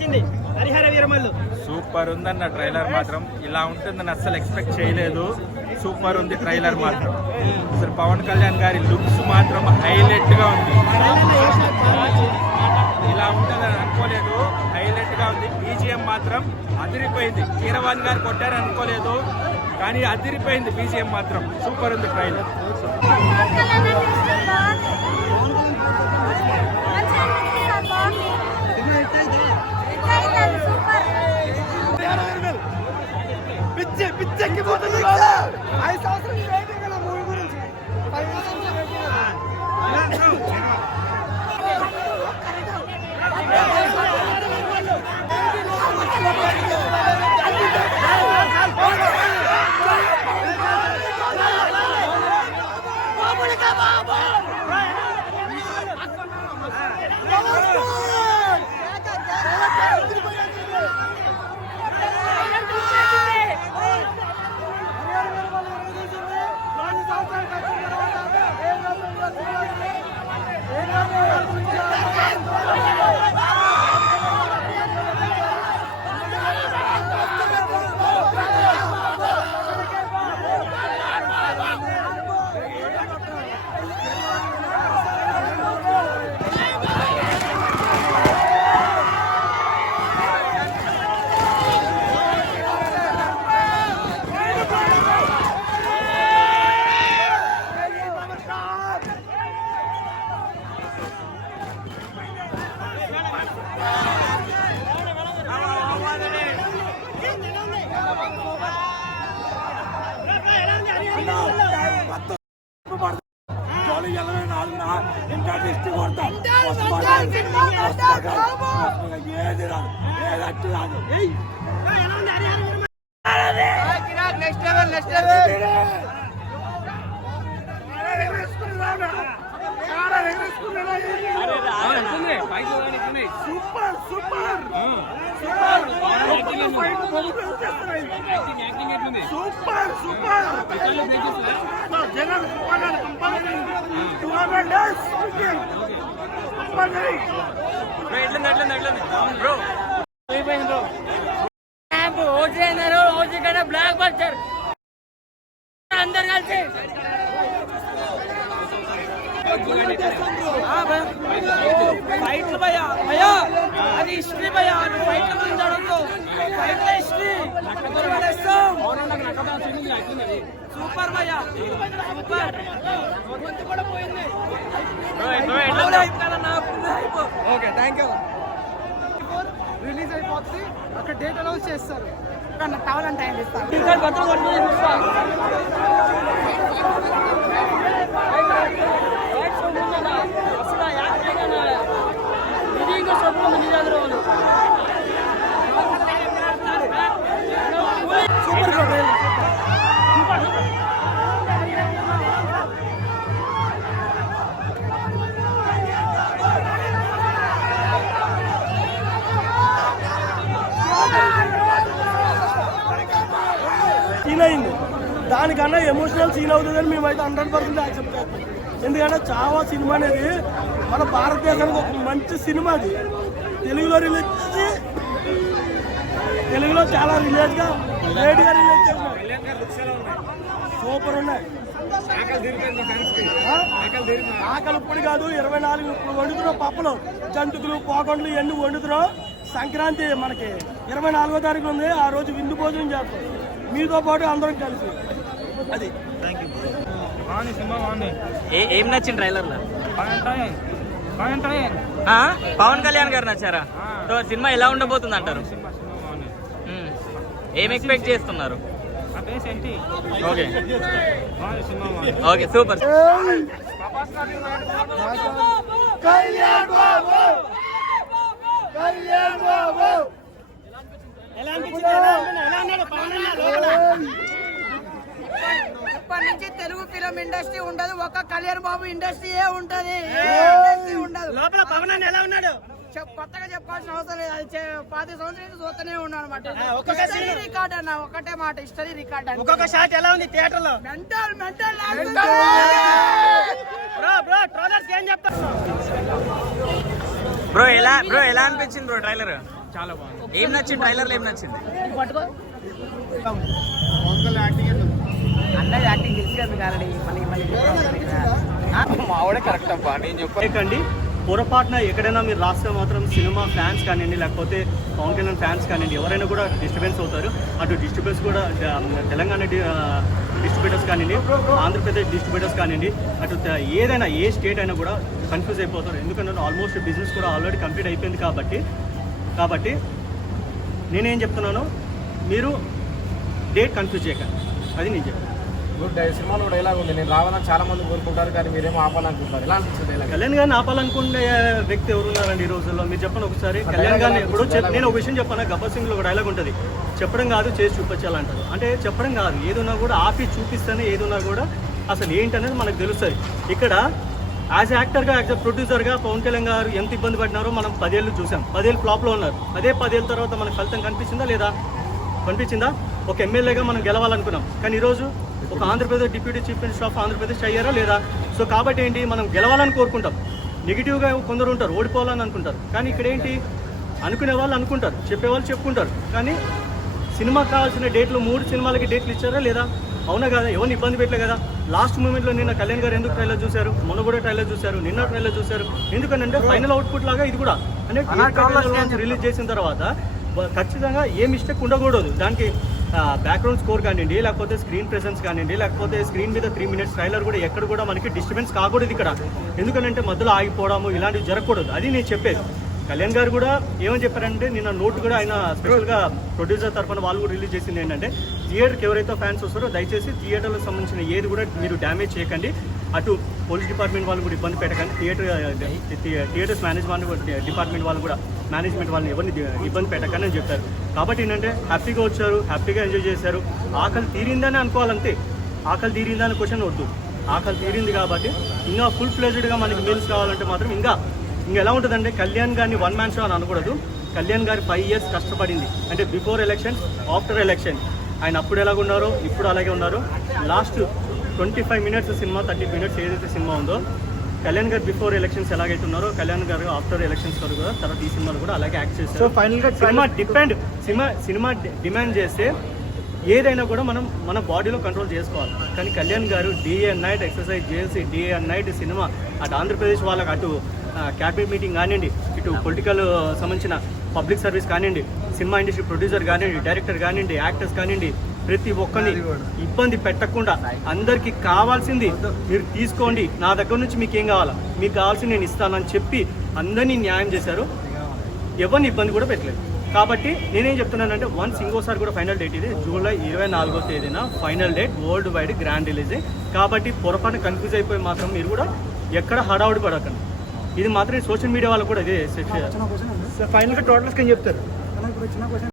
అనిపించింది హరిహర వీరమల్లు. సూపర్ ఉందన్న ట్రైలర్ మాత్రం. ఇలా ఉంటుందని అస్సలు ఎక్స్పెక్ట్ చేయలేదు. సూపర్ ఉంది ట్రైలర్ మాత్రం. అసలు పవన్ కళ్యాణ్ గారి లుక్స్ మాత్రం హైలైట్గా ఉంది. ఇలా ఉంటుందని అనుకోలేదు. హైలైట్గా ఉంది. బీజిఎం మాత్రం అదిరిపోయింది. కీరవాణి గారు కొట్టారు అనుకోలేదు. కానీ అదిరిపోయింది బీజిఎం మాత్రం. సూపర్ ఉంది ట్రైలర్. చెక్కిపోతుంది పిచ్చెక్కిపోతుంది ఐదు సంవత్సరాలు next level next level super super super super Jagan compulsory two days compulsory OG అన్నారు ఓజీ కన్నా బ్లాక్ బస్టర్ అందరు కలిసి. ఫైట్లు భయ్యా భయ్యా. అది హిస్టరీ భయ్యా నువ్వు ఫైట్ల గురించి అడగదు ఫైట్ల హిస్టరీ సూపర్ భయ్యా. సూపర్ కూడా పోయింది hype. Okay thank you release అయిపోతుంది అక్కడ డేట్ అనౌన్స్ చేస్తారు. కావాలని టైం ఇస్తారు. దానికన్నా ఎమోషనల్ సీన్ అవుతుందని మేమైతే హండ్రెడ్ పర్సెంట్ యాక్సెప్ట్ చేస్తాం. ఎందుకంటే చావా సినిమా అనేది మన భారతదేశానికి ఒక మంచి సినిమా అది. తెలుగులో రిలీజ్ చేసి తెలుగులో చాలా రిలేట్గా లేట్గా రిలీజ్ సూపర్ ఉన్నాయి. ఆకలి ఇప్పుడు కాదు ఇరవై నాలుగు ఇప్పుడు వండుతున్నాం పప్పులు. జంతుకులు పోకొండలు ఇవన్నీ వండుతున్నాం. సంక్రాంతి మనకి ఇరవై నాలుగో తారీఖు ఉంది. ఆ రోజు విందు భోజనం చేస్తాం. మీతో పాటు అందరం కలిసి. అది. బాగుంది సినిమా బాగుంది ఏ ఏం నచ్చింది ట్రైలర్లో బాగుంటాయి బాగుంటాయి ఆ? పవన్ కళ్యాణ్ గారు నచ్చారా? సో సినిమా ఎలా ఉండబోతుంది అంటారు? Cinema cinema. ఏం ఎక్స్పెక్ట్ చేస్తున్నారు? ఓకే. Cinema okay super. ఎలా అనిపించింది? ఎలా ఉన్నాడు? ఎలా ఉన్నాడు పవన్ అన్న లోపల? ఇప్పటి నుంచి తెలుగు ఫిలిం ఇండస్ట్రీ ఉండదు. ఒక కళ్యాణ్ బాబు ఇండస్ట్రీ ఏ ఉంటది ఉండదు. లోపల పవన్ అన్న ఎలా ఉన్నాడు? చెప్- కొత్తగా చెప్పాల్సిన అవసరం లేదు. అది పాతి సంవత్సరం నుంచి చూస్తూనే ఉన్నాను అనమాట రికార్డ్ అన్న ఒకటే మాట హిస్టరీ రికార్డ్ అంటే. ఒక్కొక్క షాట్ ఎలా ఉంది థియేటర్లో mental mental bro bro trollers ఏం చెప్తారు? బ్రో ఎలా బ్రో ఎలా అనిపించింది బ్రో ట్రైలర్? చాలా బాగుంది. ఏం నచ్చింది? ట్రైలర్లో ఏం నచ్చింది? అన్నది యాక్టింగ్ తెలిసి కారణి మళ్ళీ మళ్ళీ మావాడే కరెక్ట్ అబ్బా నేను చెప్పాను లేకండి పొరపాటున ఎక్కడైనా మీరు రాస్తే మాత్రం సినిమా ఫ్యాన్స్ కానివ్వండి లేకపోతే పవన్ కళ్యాణ్ ఫ్యాన్స్ కానివ్వండి ఎవరైనా కూడా డిస్టర్బెన్స్ అవుతారు. అటు డిస్టర్బెన్స్ కూడా తెలంగాణ డిస్ట్రిబ్యూటర్స్ కానివ్వండి ఆంధ్రప్రదేశ్ డిస్ట్రిబ్యూటర్స్ కానివ్వండి అటు ఏదైనా ఏ స్టేట్ అయినా కూడా కన్ఫ్యూజ్ అయిపోతారు. ఎందుకంటే ఆల్మోస్ట్ బిజినెస్ కూడా ఆల్రెడీ కంప్లీట్ అయిపోయింది కాబట్టి కాబట్టి నేనేం చెప్తున్నాను మీరు డేట్ కన్ఫ్యూజ్ చేయకండి. అది నేను చెప్తాను సినిమాలో డైలాగ్ ఉంది. నేను రావాలని చాలా మంది కోరుకుంటారు కానీ మీరేమో ఆపాలనుకుంటారు. ఎలా అనిపిస్తుంది డైలాగ్ కళ్యాణ్ గారిని ఆపాలనుకునే వ్యక్తి ఎవరున్నారండి ఈ రోజుల్లో? మీరు చెప్పండి ఒకసారి. కళ్యాణ్ గారిని ఇప్పుడు నేను ఒక విషయం చెప్పాను? గబ్బర్ సింగ్లో ఒక డైలాగ్ ఉంటుంది. చెప్పడం కాదు చేసి చూపించాలంటారు. అంటే చెప్పడం కాదు ఏదున్నా కూడా ఆపి చూపిస్తేనే ఏదున్నా కూడా అసలు ఏంటనేది మనకు తెలుస్తుంది. ఇక్కడ యాజ్ యాక్టర్గా యాజ్ ప్రొడ్యూసర్గా పవన్ కళ్యాణ్ గారు ఎంత ఇబ్బంది పడినారో మనం పదేళ్ళు చూసాం. పదేళ్ళు ఫ్లాప్లో ఉన్నారు. అదే పదేళ్ళ తర్వాత మనకు ఫలితం కనిపించిందా లేదా? కనిపించిందా? ఒక ఎమ్మెల్యేగా మనం గెలవాలనుకున్నాం. కానీ ఈరోజు ఒక Andhra Pradesh deputy chief minister of Andhra Pradesh అయ్యారా లేదా? సో కాబట్టి ఏంటి మనం గెలవాలని కోరుకుంటాం. నెగిటివ్గా కొందరు ఉంటారు ఓడిపోవాలని అనుకుంటారు. కానీ ఇక్కడ ఏంటి అనుకునే వాళ్ళు అనుకుంటారు చెప్పేవాళ్ళు చెప్పుకుంటారు. కానీ సినిమాకి కావాల్సిన డేట్లు మూడు సినిమాలకి డేట్లు ఇచ్చారా లేదా? అవునా కదా? ఎవరిని ఇబ్బంది పెట్టలే కదా? లాస్ట్ మూమెంట్లో నిన్న కళ్యాణ్ గారు ఎందుకు ట్రైలర్ చూశారు? మొన్న కూడా ట్రైలర్ చూశారు నిన్న ట్రైలర్ చూశారు. ఎందుకంటే ఫైనల్ అవుట్పుట్ లాగా ఇది కూడా. అంటే రిలీజ్ చేసిన తర్వాత ఖచ్చితంగా ఏ మిస్టేక్ ఉండకూడదు. దానికి బ్యాక్గ్రౌండ్ స్కోర్ కానివ్వండి లేకపోతే స్క్రీన్ ప్రెసెన్స్ కానివ్వండి లేకపోతే స్క్రీన్ మీద త్రీ మినిట్స్ ట్రైలర్ కూడా ఎక్కడ కూడా మనకి డిస్టర్బెన్స్ కాకూడదు ఇక్కడ. ఎందుకంటే మధ్యలో ఆగిపోవడము ఇలాంటివి జరగకూడదు. అది నేను చెప్పేది. కళ్యాణ్ గారు కూడా ఏమని చెప్పారంటే నిన్న నోట్ కూడా ఆయన స్పెషల్గా ప్రొడ్యూసర్ తరఫున వాళ్ళు కూడా రిలీజ్ చేసింది ఏంటంటే థియేటర్కి ఎవరైతే ఫ్యాన్స్ వస్తారో దయచేసి థియేటర్లకు సంబంధించిన ఏది కూడా మీరు డ్యామేజ్ చేయకండి. అటు పోలీస్ డిపార్ట్మెంట్ వాళ్ళు కూడా ఇబ్బంది పెట్టకండి. థియేటర్ థియేటర్స్ మేనేజ్మెంట్ డిపార్ట్మెంట్ వాళ్ళు కూడా మేనేజ్మెంట్ వాళ్ళని ఎవరిని ఇబ్బంది పెట్టకండి అని చెప్పారు. కాబట్టి ఏంటంటే హ్యాపీగా వచ్చారు హ్యాపీగా ఎంజాయ్ చేశారు. ఆకలి తీరిందని అనుకోవాలంతే. ఆకలి తీరిందని క్వశ్చన్ వద్దు. ఆకలి తీరింది కాబట్టి ఇంకా ఫుల్ ఫ్లెజ్డ్గా మనకి మీల్స్ కావాలంటే మాత్రం ఇంకా ఇంకా ఎలా ఉంటుందంటే కళ్యాణ్ గారిని వన్ మ్యాన్ షో అని అనకూడదు. కళ్యాణ్ గారి ఫైవ్ ఇయర్స్ కష్టపడింది. అంటే బిఫోర్ ఎలక్షన్ ఆఫ్టర్ ఎలక్షన్ ఆయన అప్పుడు ఎలాగ ఉన్నారో ఇప్పుడు అలాగే ఉన్నారు. Last twenty five minutes cinema thirty minutes ఏదైతే సినిమా ఉందో కళ్యాణ్ గారు బిఫోర్ ఎలక్షన్స్ ఎలాగైతే ఉన్నారో కళ్యాణ్ గారు ఆఫ్టర్ ఎలక్షన్స్ వరకు కూడా తర్వాత ఈ సినిమాలు కూడా అలాగే యాక్ట్ చేస్తారు సో ఫైనల్గా cinema depend cinema cinema demand చేస్తే ఏదైనా కూడా మనం మన బాడీలో కంట్రోల్ చేసుకోవాలి. కానీ కళ్యాణ్ గారు డే అండ్ నైట్ ఎక్సర్సైజ్ చేసి డే అండ్ నైట్ సినిమా అటు ఆంధ్రప్రదేశ్ వాళ్ళకి అటు క్యాబినెట్ మీటింగ్ కానివ్వండి ఇటు పొలిటికల్ సంబంధించిన పబ్లిక్ సర్వీస్ కానివ్వండి సినిమా ఇండస్ట్రీ ప్రొడ్యూసర్ కానివ్వండి డైరెక్టర్ కానివ్వండి యాక్టర్స్ కానివ్వండి ప్రతి ఒక్కరిని ఇబ్బంది పెట్టకుండా అందరికీ కావాల్సింది మీరు తీసుకోండి. నా దగ్గర నుంచి మీకు ఏం కావాలా? మీకు కావాల్సింది నేను ఇస్తానని చెప్పి అందరినీ న్యాయం చేశారు. ఎవరిని ఇబ్బంది కూడా పెట్టలేదు. కాబట్టి నేనేం చెప్తున్నానంటే వన్స్ ఇంకోసారి కూడా ఫైనల్ డేట్ ఇది జూలై ఇరవై నాలుగో తేదీన final date world wide grand release కాబట్టి పొరపాటు కన్ఫ్యూజ్ అయిపోయి మాత్రం మీరు కూడా ఎక్కడ హడావుడి పడకండి. ఇది మాత్రం సోషల్ మీడియా వాళ్ళకు కూడా ఇదే ఫైనల్గా టోటల్స్కి ఏం చెప్తారు?